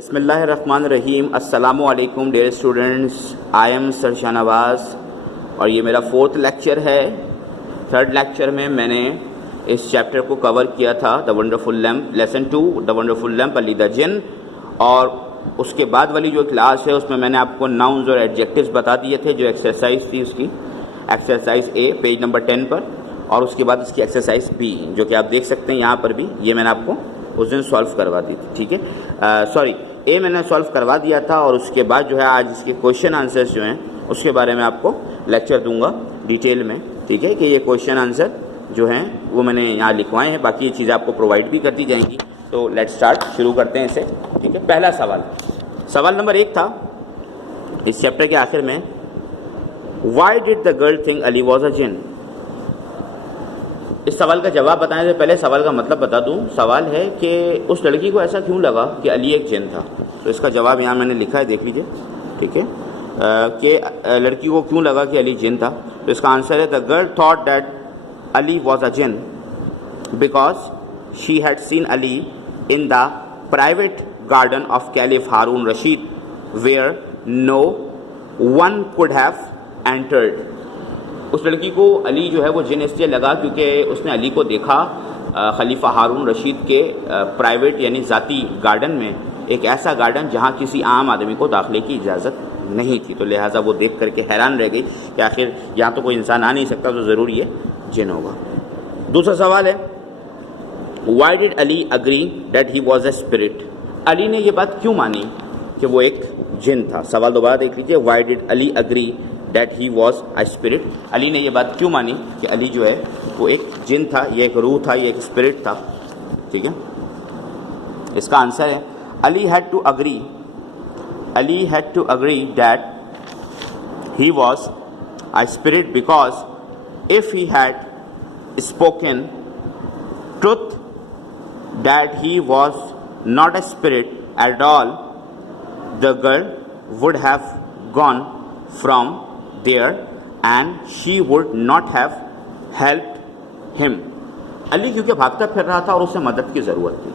بسم اللہ الرحمن الرحیم. السلام علیکم ڈیئر اسٹوڈنٹس, آئی ایم سر شاہنواز اور یہ میرا 4th لیکچر ہے. 3rd لیکچر میں نے اس چیپٹر کو کور کیا تھا, دا ونڈرفل لیمپ, لیسن 2 دا ونڈرفل لیمپ علی دا جن. اور اس کے بعد والی جو کلاس ہے اس میں نے آپ کو ناؤنز اور ایڈجیکٹیوز بتا دیے تھے, جو ایکسرسائز تھی اس کی, ایکسرسائز اے پیج نمبر 10 پر, اور اس کے بعد اس کی ایکسرسائز بی جو کہ آپ دیکھ سکتے ہیں یہاں پر بھی, یہ میں نے آپ کو اس دن سالو کروا دی تھی. ٹھیک ہے, سوری اے میں نے سالو کروا دیا تھا, اور اس کے بعد جو ہے آج اس کے کویشچن آنسرز جو ہیں اس کے بارے میں آپ کو لیکچر دوں گا ڈیٹیل میں. ٹھیک ہے, کہ یہ کویشچن آنسر جو ہیں وہ میں نے یہاں لکھوائے ہیں, باقی یہ چیزیں آپ کو پرووائڈ بھی کر دی جائیں گی. تو لیٹ اسٹارٹ, شروع کرتے ہیں اسے. ٹھیک ہے, پہلا سوال نمبر 1 تھا اس چیپٹر کے آخر میں, why did the girl think Ali was a جن. اس سوال کا جواب بتانے سے پہلے سوال کا مطلب بتا دوں. سوال ہے کہ اس لڑکی کو ایسا کیوں لگا کہ علی ایک جن تھا. تو اس کا جواب یہاں میں نے لکھا ہے, دیکھ لیجئے. ٹھیک ہے, کہ لڑکی کو کیوں لگا کہ علی جن تھا. تو اس کا آنسر ہے, the girl thought that Ali was a jinn because she had seen Ali in the private garden of caliph Harun Rashid where no one could have entered. اس لڑکی کو علی جو ہے وہ جن اس لیے لگا کیونکہ اس نے علی کو دیکھا خلیفہ ہارون رشید کے پرائیویٹ یعنی ذاتی گارڈن میں, ایک ایسا گارڈن جہاں کسی عام آدمی کو داخلے کی اجازت نہیں تھی. تو لہٰذا وہ دیکھ کر کے حیران رہ گئی کہ آخر یہاں تو کوئی انسان آ نہیں سکتا, تو ضرور یہ جن ہوگا. دوسرا سوال ہے, why did Ali agree that he was a spirit. Ali نے یہ بات کیوں مانی کہ وہ ایک جن تھا. سوال دوبارہ دیکھ لیجیے, why did Ali agree that he was a spirit. Ali نے یہ بات کیوں مانی کہ علی جو ہے وہ ایک جن تھا, یہ ایک روح تھا, یہ ایک اسپرٹ تھا. ٹھیک ہے, اس کا آنسر ہے, Ali had to agree that he was a spirit because if he had spoken truth that he was not a spirit at all, the girl would have gone from there and she would not have helped him. علی کیونکہ بھاگتا پھر رہا تھا اور اسے مدد کی ضرورت تھی.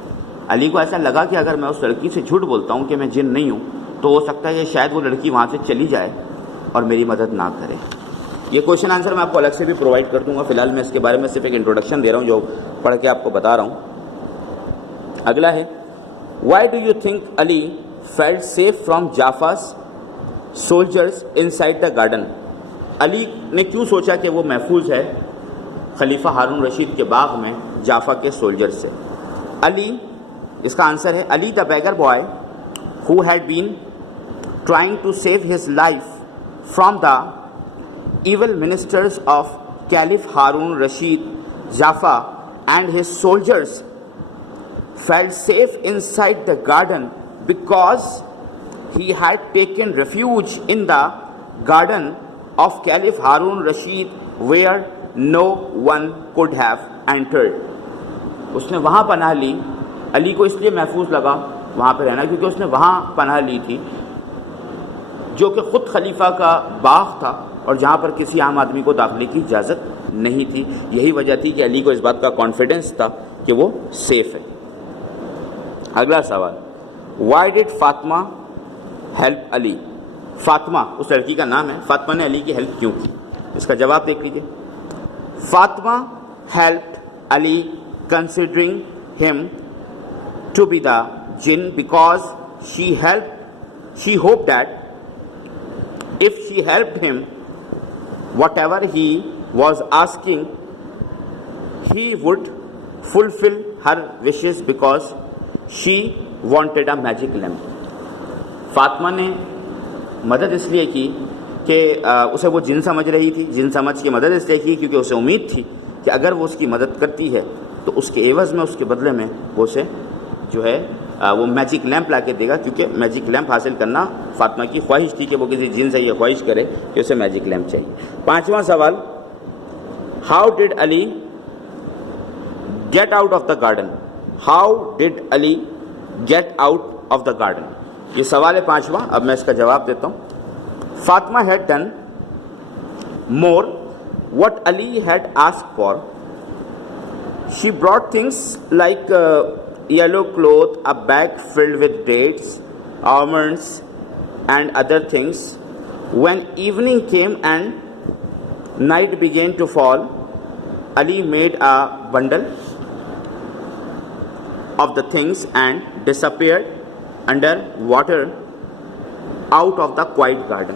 علی کو ایسا لگا کہ اگر میں اس لڑکی سے جھوٹ بولتا ہوں کہ میں جن نہیں ہوں تو ہو سکتا ہے کہ شاید وہ لڑکی وہاں سے چلی جائے اور میری مدد نہ کرے. یہ کویشچن آنسر میں آپ کو الگ سے بھی پرووائڈ کر دوں گا, فی الحال میں اس کے بارے میں صرف ایک انٹروڈکشن دے رہا ہوں جو پڑھ کے آپ کو بتا رہا ہوں. اگلا ہے, why do you think Ali felt safe from Jaffa's soldiers inside the garden. علی نے کیوں سوچا کہ وہ محفوظ ہے خلیفہ ہارون رشید کے باغ میں جافا کے سولجر سے. علی, اس کا آنسر ہے, علی the beggar boy who had been trying to save his life from the evil ministers of Caliph Harun Rashid, Jaffa and his soldiers felt safe inside the garden because he had taken refuge in the garden of Caliph Harun Rashid where no one could have entered. اس نے وہاں پناہ لی. علی کو اس لیے محفوظ لگا وہاں پہ رہنا کیونکہ اس نے وہاں پناہ لی تھی جو کہ خود خلیفہ کا باغ تھا اور جہاں پر کسی عام آدمی کو داخلے کی اجازت نہیں تھی. یہی وجہ تھی کہ علی کو اس بات کا کانفیڈنس تھا کہ وہ سیف ہے. اگلا سوال, وائی ڈڈ فاطمہ ہیلپ علی. فاطمہ اس لڑکی کا نام ہے, فاطمہ نے علی کی ہیلپ کیوں کی. اس کا جواب دیکھ لیجیے. فاطمہ ہیلپڈ علی کنسیڈرنگ ہم ٹو بی دا جن because she hope that if she helped him whatever he was asking he would fulfill her wishes because she wanted a magic lamp. Fatima نے مدد اس لیے کی کہ اسے وہ جن سمجھ رہی تھی, جن سمجھ کے مدد اس لیے کی کیونکہ اسے امید تھی کہ اگر وہ اس کی مدد کرتی ہے تو اس کے عوض میں, اس کے بدلے میں وہ اسے جو ہے وہ میجک لیمپ لا کے دے گا, کیونکہ میجک لیمپ حاصل کرنا فاطمہ کی خواہش تھی کہ وہ کسی جن سے یہ خواہش کرے کہ اسے میجک لیمپ چاہیے. 5واں سوال, how did Ali get out of the garden. How did Ali get out of the garden. یہ سوال ہے 5واں. اب میں اس کا جواب دیتا ہوں. Fatima had done more what Ali had asked for. She brought things like yellow cloth, a bag filled with dates, almonds and other things. When evening came and night began to fall, Ali made a bundle of the things and disappeared under water out of the quiet garden.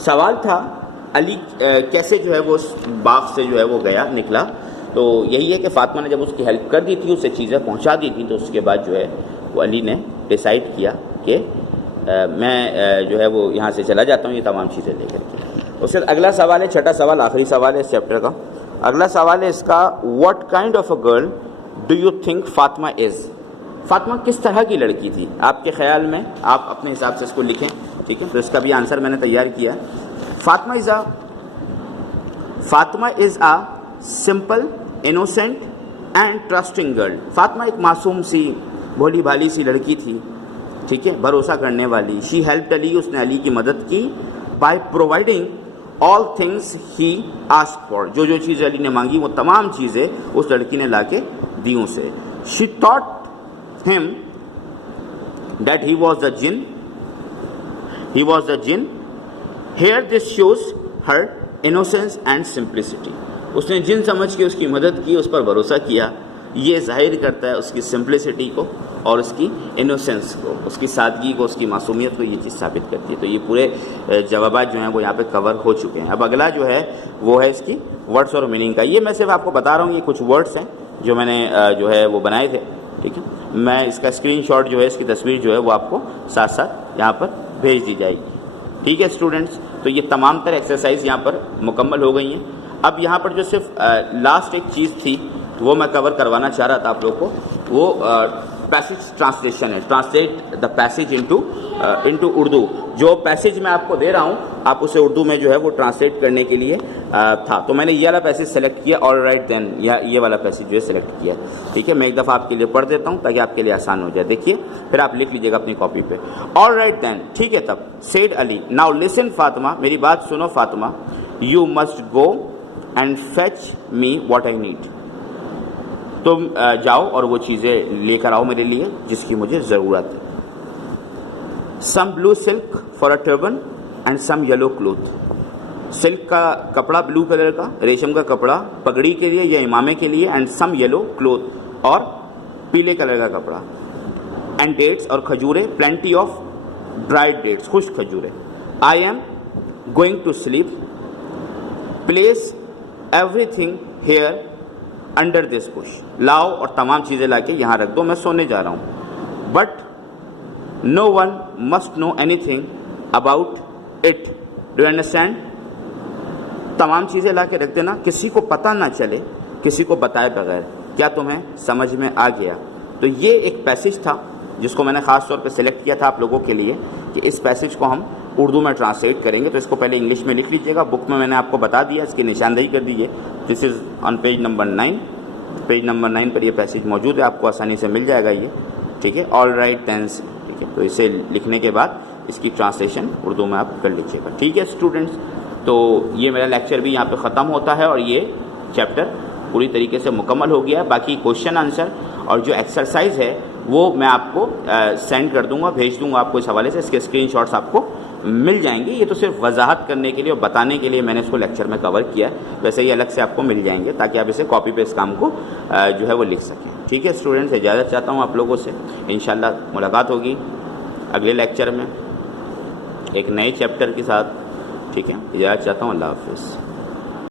سوال تھا علی کیسے جو ہے وہ اس باغ سے جو ہے وہ گیا نکلا. تو یہی ہے کہ فاطمہ نے جب اس کی ہیلپ کر دی تھی, اسے چیزیں پہنچا دی تھی, تو اس کے بعد جو ہے وہ علی نے ڈیسائیڈ کیا کہ میں جو ہے وہ یہاں سے چلا جاتا ہوں یہ تمام چیزیں لے کر کے. اس کے بعد اگلا سوال ہے, چھٹا سوال, آخری سوال ہے اس چیپٹر کا. اگلا سوال ہے اس کا, what kind of a girl do you think Fatima is? Fatima کس طرح کی لڑکی تھی آپ کے خیال میں؟ آپ اپنے حساب سے اس کو لکھیں, ٹھیک ہے. تو اس کا بھی آنسر میں نے تیار کیا. Fatima is a simple, innocent and trusting girl. Fatima ایک معصوم سی, بھولی بھالی سی لڑکی تھی, ٹھیک ہے, بھروسہ کرنے والی. شی ہیلپڈ علی, اس نے علی کی مدد کی, by providing all things he ask for. جو جو چیزیں علی نے مانگی وہ تمام چیزیں اس لڑکی نے لا کے دی اسے. شی ٹاٹ him that he was the jinn. Here this shows her innocence and simplicity. اس نے جن سمجھ کے اس کی مدد کی, اس پر بھروسہ کیا. یہ ظاہر کرتا ہے اس کی سمپلسٹی کو اور اس کی انوسینس کو, اس کی سادگی کو, اس کی معصومیت کو. یہ چیز ثابت کرتی ہے. تو یہ پورے جوابات جو ہیں وہ یہاں پہ کور ہو چکے ہیں. اب اگلا جو ہے وہ ہے اس کی ورڈس اور میننگ کا. یہ میں صرف آپ کو بتا رہا ہوں, یہ کچھ ورڈس ہیں جو میں نے جو ہے وہ بنائے تھے, ٹھیک ہے. میں اس کا اسکرین شاٹ جو ہے, اس کی تصویر جو ہے وہ آپ کو ساتھ ساتھ یہاں پر بھیج دی جائے گی, ٹھیک ہے اسٹوڈنٹس. تو یہ تمام تر ایکسرسائز یہاں پر مکمل ہو گئی ہیں. اب یہاں پر جو صرف لاسٹ ایک چیز تھی وہ میں کور کروانا چاہ رہا تھا آپ لوگ کو, وہ پیسج ٹرانسلیشن ہے. Translate the passage into Urdu. جو پیسج میں آپ کو دے رہا ہوں آپ اسے اردو میں جو ہے وہ ٹرانسلیٹ کرنے کے لیے تھا. تو میں نے یہ والا پیسج سلیکٹ کیا, آل رائٹ دین, یا یہ والا پیسج جو ہے سلیکٹ کیا, ٹھیک ہے. میں ایک دفعہ آپ کے لیے پڑھ دیتا ہوں تاکہ آپ کے لیے آسان ہو جائے. دیکھیے, پھر آپ لکھ لیجیے گا اپنی کاپی پہ. آل رائٹ دین, ٹھیک ہے تب. سیڈ علی, ناؤ لسن فاطمہ, میری بات سنو Fatima. You must go and fetch me what I need. تم جاؤ اور وہ چیزیں لے کر آؤ میرے لیے جس کی مجھے ضرورت ہے. Some blue silk for a turban and some yellow cloth. Silk کا کپڑا, بلو کلر کا, ریشم کا کپڑا پگڑی کے لیے یا امامے کے لیے. اینڈ سم یلو کلوتھ, اور پیلے کلر کا کپڑا. اینڈ ڈیٹس, اور کھجورے. پلینٹی آف ڈرائیڈ ڈیٹس, خشک کھجورے. I am going to sleep. Place everything here under this bush. لاؤ اور تمام چیزیں لا کے یہاں رکھ دو, میں سونے جا رہا ہوں. But no one must know anything about it. Do you understand? تمام چیزیں لا کے رکھ دینا, کسی کو پتہ نہ چلے, کسی کو بتائے بغیر. کیا تمہیں سمجھ میں آ گیا؟ تو یہ ایک پیسج تھا جس کو میں نے خاص طور پہ سلیکٹ کیا تھا آپ لوگوں کے لیے کہ اس پیسج کو ہم اردو میں ٹرانسلیٹ کریں گے. تو اس کو پہلے انگلش میں لکھ لیجیے گا. بک میں نے آپ کو بتا دیا, اس کی نشاندہی کر دیجیے. دس از آن پیج نمبر 9. پیج نمبر 9 پر یہ پیسج موجود ہے, آپ کو آسانی سے مل جائے گا یہ, ٹھیک ہے. آل رائٹ دینس, ٹھیک ہے. تو اسے لکھنے کے بعد اس کی ٹرانسلیشن اردو میں آپ کر لیجیے گا, ٹھیک ہے اسٹوڈنٹس. تو یہ میرا لیکچر بھی یہاں پہ ختم ہوتا ہے اور یہ چیپٹر پوری طریقے سے مکمل ہو گیا ہے. باقی کوشچن آنسر اور جو ایکسرسائز ہے وہ میں آپ کو سینڈ کر دوں گا, بھیج دوں گا آپ کو اس حوالے سے. اس کے اسکرین شاٹس آپ کو مل جائیں گے. یہ تو صرف وضاحت کرنے کے لیے اور بتانے کے لیے میں نے اس کو لیکچر میں کور کیا ہے. ویسے ہی الگ سے آپ کو مل جائیں گے تاکہ آپ اسے کاپی پہ اس کام کو جو ہے وہ لکھ سکیں, ٹھیک ہے اسٹوڈنٹس. اجازت چاہتا ہوں آپ لوگوں سے, انشاءاللہ ملاقات ہوگی اگلے لیکچر میں ایک نئے چیپٹر کے ساتھ, ٹھیک ہے. اجازت چاہتا ہوں, اللہ حافظ.